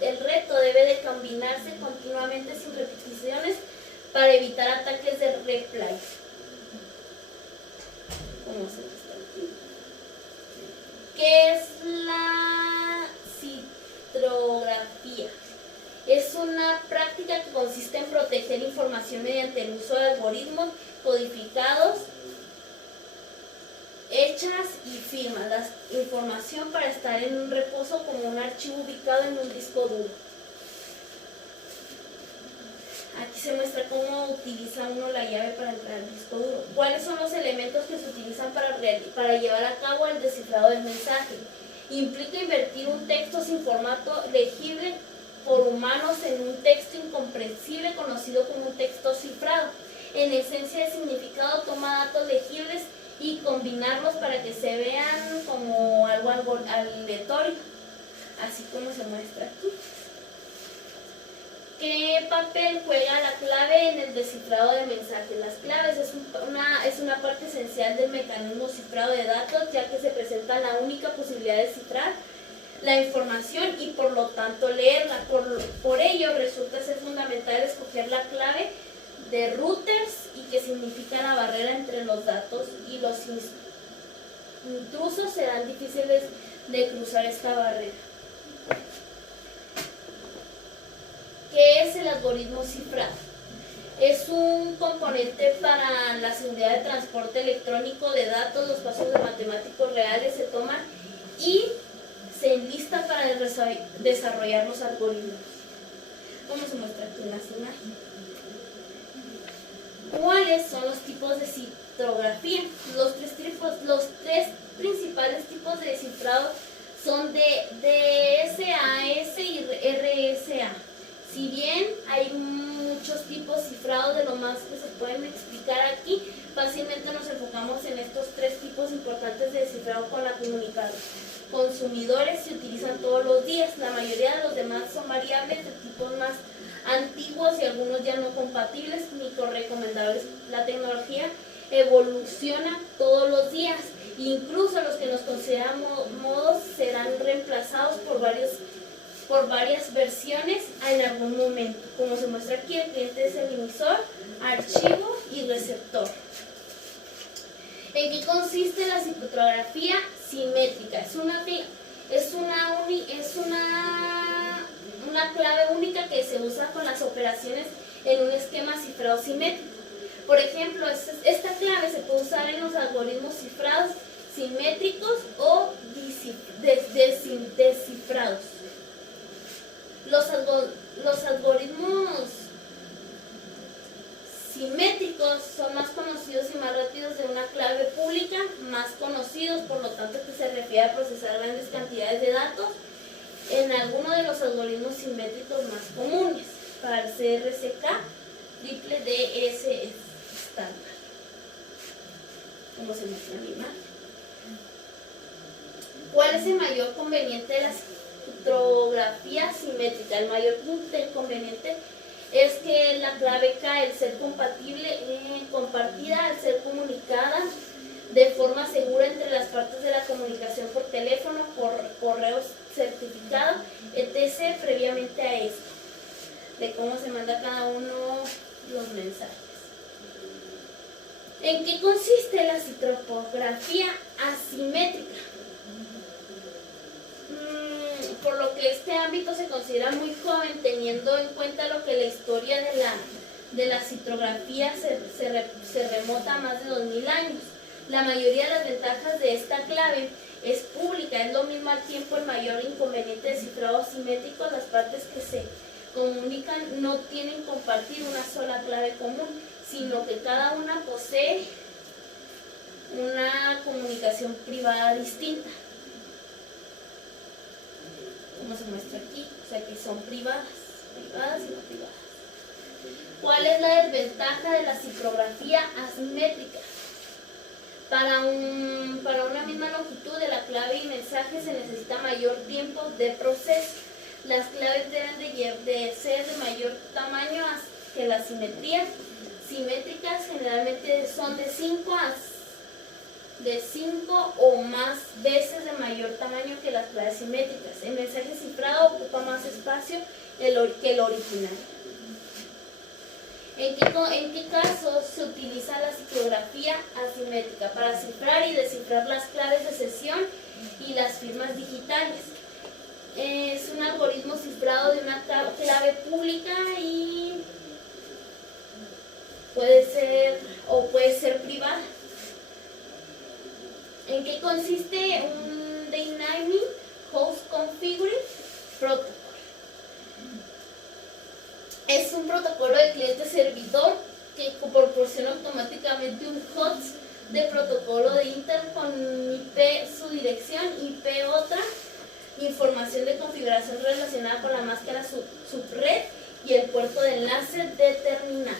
El reto debe de combinarse continuamente sin repeticiones para evitar ataques de replay. ¿Cómo se muestra aquí? ¿Qué es la citrografía? Es una práctica que consiste en proteger información mediante el uso de algoritmos codificados, hechas y firmas la información para estar en un reposo como un archivo ubicado en un disco duro. Aquí se muestra cómo utiliza uno la llave para entrar al disco duro. ¿Cuáles son los elementos que se utilizan para llevar a cabo el descifrado del mensaje? Implica invertir un texto sin formato legible por humanos en un texto incomprensible conocido como un texto cifrado. En esencia, el significado toma datos legibles y combinarlos para que se vean como algo aleatorio, así como se muestra aquí. ¿Qué papel juega la clave en el descifrado de mensajes? Las claves es una parte esencial del mecanismo cifrado de datos, ya que se presenta la única posibilidad de cifrar la información y por lo tanto leerla. Por ello resulta ser fundamental escoger la clave de routers y que significa la barrera entre los datos y los intrusos serán difíciles de cruzar esta barrera. ¿Qué es el algoritmo cifrado? Es un componente para la seguridad de transporte electrónico de datos. Los pasos de matemáticos reales se toman y se enlistan para desarrollar los algoritmos. ¿Cómo se muestra aquí en las imágenes? ¿Cuáles son los tipos de citrografía? Los tres principales tipos de descifrado son DSAS y RSA. Si bien hay muchos tipos cifrados, de lo más que se pueden explicar aquí, fácilmente nos enfocamos en estos tres tipos importantes de descifrado con la comunicación. Consumidores se utilizan todos los días, la mayoría de los demás son variables de tipos más antiguos y algunos ya no compatibles ni recomendables. La tecnología evoluciona todos los días, incluso los que nos consideramos modos serán reemplazados por varias versiones en algún momento. Como se muestra aquí, el cliente es el emisor, archivo y receptor. ¿En qué consiste la citrografía simétrica? Es una clave única que se usa con las operaciones en un esquema cifrado simétrico. Por ejemplo, esta clave se puede usar en los algoritmos cifrados simétricos o descifrados. Los algoritmos simétricos son más conocidos y más rápidos de una clave pública, más conocidos, por lo tanto que se refiere a procesar grandes cantidades de datos en algunos de los algoritmos simétricos más comunes. Para el CRCK, triple DS estándar, como se muestra en la imagen. ¿Cuál es el mayor conveniente de la citrografía simétrica? El mayor inconveniente es que la clave K, al ser compartida, al ser comunicada de forma segura entre las partes de la comunicación por teléfono, por correo certificado, etc., previamente a esto, de cómo se manda cada uno los mensajes. ¿En qué consiste la citrografía asimétrica? Por lo que este ámbito se considera muy joven, teniendo en cuenta lo que la historia de la citrografía se remota a más de 2000 años. La mayoría de las ventajas de esta clave es pública, es lo mismo al tiempo el mayor inconveniente de cifrado asimétrico. Las partes que se comunican no tienen que compartir una sola clave común, sino que cada una posee una comunicación privada distinta, como se muestra aquí, o sea que son privadas y no privadas. ¿Cuál es la desventaja de la citrografía asimétrica? Para una misma longitud de la clave y mensaje se necesita mayor tiempo de proceso. Las claves deben de ser de mayor tamaño que las simétricas. Generalmente son de 5 o más veces de mayor tamaño que las claves simétricas. El mensaje cifrado ocupa más espacio que el original. ¿En qué casos se utiliza la cifrografía asimétrica? Para cifrar y descifrar las claves de sesión y las firmas digitales. Es un algoritmo cifrado de una clave pública y puede ser privada. ¿En qué consiste un Dynamic Host Configuring Protocol? Es un protocolo de cliente-servidor que proporciona automáticamente un host de protocolo de Internet con IP, su dirección, IP otra, información de configuración relacionada con la máscara subred y el puerto de enlace determinado,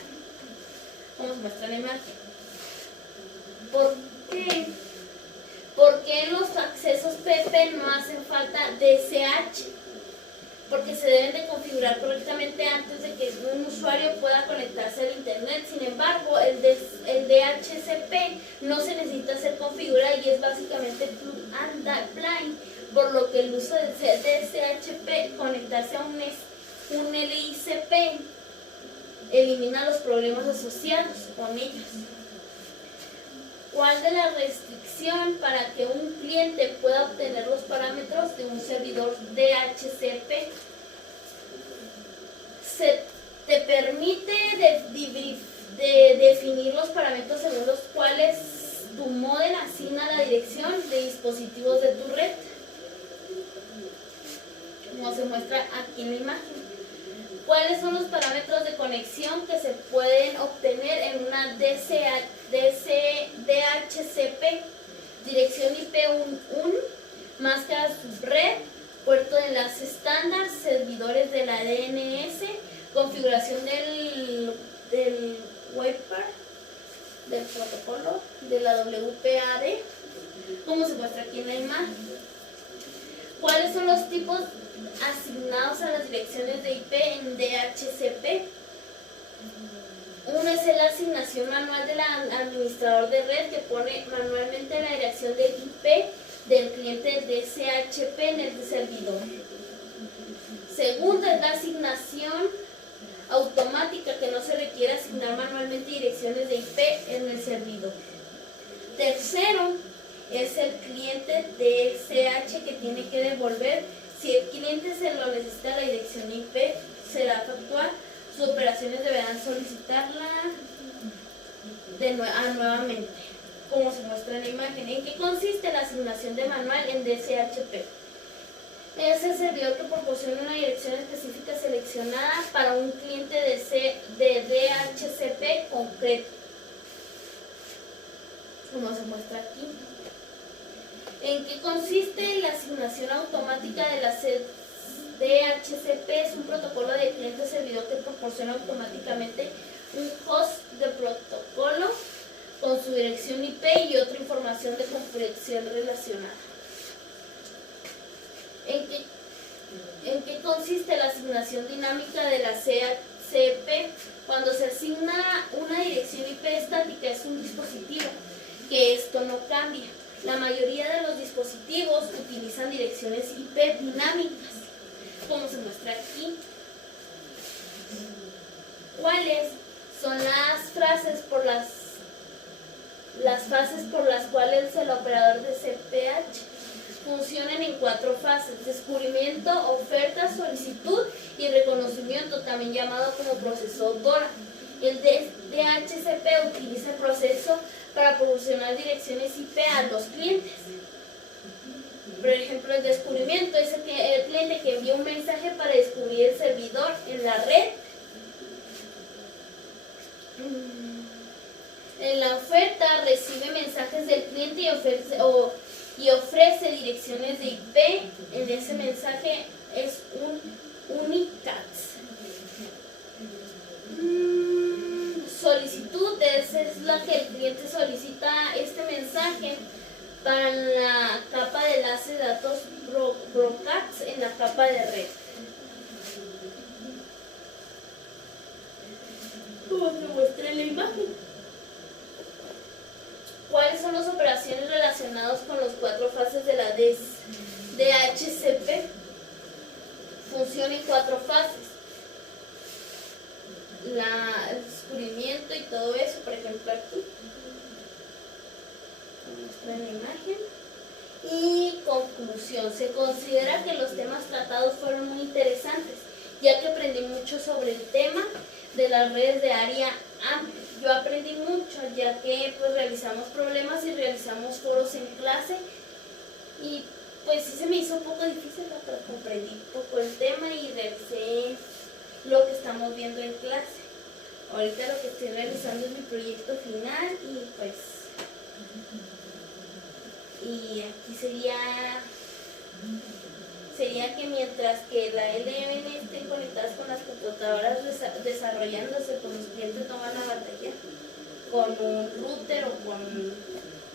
como se muestra en la imagen. ¿Por qué en los accesos PP no hacen falta DSH? Porque se deben de configurar correctamente antes de que un usuario pueda conectarse al internet. Sin embargo, el DHCP no se necesita ser configurado y es básicamente plug and play, por lo que el uso del DSHP, conectarse a un LICP, elimina los problemas asociados con ellos. ¿Cuál de la restricción para que un cliente pueda obtener los parámetros de un servidor DHCP? Te permite definir los parámetros según los cuales tu módem asigna la dirección de dispositivos de tu red, como se muestra aquí en la imagen. ¿Cuáles son los parámetros de conexión que se pueden obtener en una DHCP? Dirección IP máscara subred, puerto de enlace estándar, servidores de la DNS, configuración del WebPAR, del protocolo, de la WPAD, como se muestra aquí en la imagen. ¿Cuáles son los tipos asignados a las direcciones de IP en DHCP? Uno es la asignación manual del administrador de red, que pone manualmente la dirección del IP del cliente de DHCP en el servidor. Segundo es la asignación automática, que no se requiere asignar manualmente direcciones de IP en el servidor. Tercero es el cliente DSH, que tiene que devolver. Si el cliente se lo necesita la dirección IP, será efectuar. Sus operaciones deberán solicitarla nuevamente, como se muestra en la imagen. ¿En qué consiste la asignación de manual en DSHP? Es el servidor que proporciona una dirección específica seleccionada para un cliente de DHCP concreto, como se muestra aquí. ¿En qué consiste la asignación automática de la DHCP? Es un protocolo de cliente-servidor que proporciona automáticamente un host de protocolo con su dirección IP y otra información de configuración relacionada. ¿En qué consiste la asignación dinámica de la CP? Cuando se asigna una dirección IP estática, es un dispositivo que esto no cambia. La mayoría de los dispositivos utilizan direcciones IP dinámicas, como se muestra aquí. ¿Cuáles son las fases por las cuales el operador de CPH funcionan en 4 fases: descubrimiento, oferta, solicitud y reconocimiento, también llamado como proceso DORA. El DHCP utiliza el proceso para proporcionar direcciones IP a los clientes. Por ejemplo, el descubrimiento es el cliente que envía un mensaje para descubrir el servidor en la red. En la oferta recibe mensajes del cliente y ofrece direcciones de IP. En ese mensaje es un unicast. solicitud es la que el cliente solicita este mensaje para la capa de enlace de datos broadcast en la capa de red. Como se muestra en la imagen. ¿Cuáles son las operaciones relacionadas con las 4 fases de la DHCP? Funciona en 4 fases. El descubrimiento y todo eso, por ejemplo aquí. Muestra en la imagen. Y conclusión. Se considera que los temas tratados fueron muy interesantes, ya que aprendí mucho sobre el tema de las redes de área amplia. Yo aprendí mucho, ya que pues realizamos problemas y realizamos foros en clase, y pues sí se me hizo un poco difícil, ¿no? Pero comprendí un poco el tema y realicé lo que estamos viendo en clase. Ahorita lo que estoy realizando es mi proyecto final, y pues aquí sería que mientras que la LMN estén conectadas con las computadoras desarrollándose, pues los clientes no van a batallar con un router o con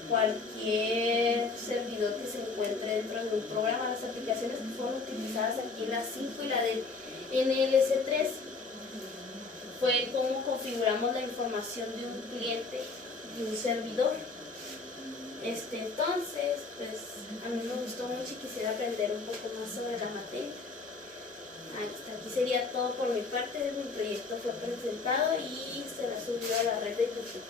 cualquier servidor que se encuentre dentro de un programa. Las aplicaciones que fueron utilizadas aquí, la 5 y la del NLS3, fue cómo configuramos la información de un cliente y un servidor. Entonces, pues a mí me gustó mucho y quisiera aprender un poco más sobre la materia. Hasta aquí sería todo por mi parte. Mi proyecto fue presentado y será subido a la red de YouTube.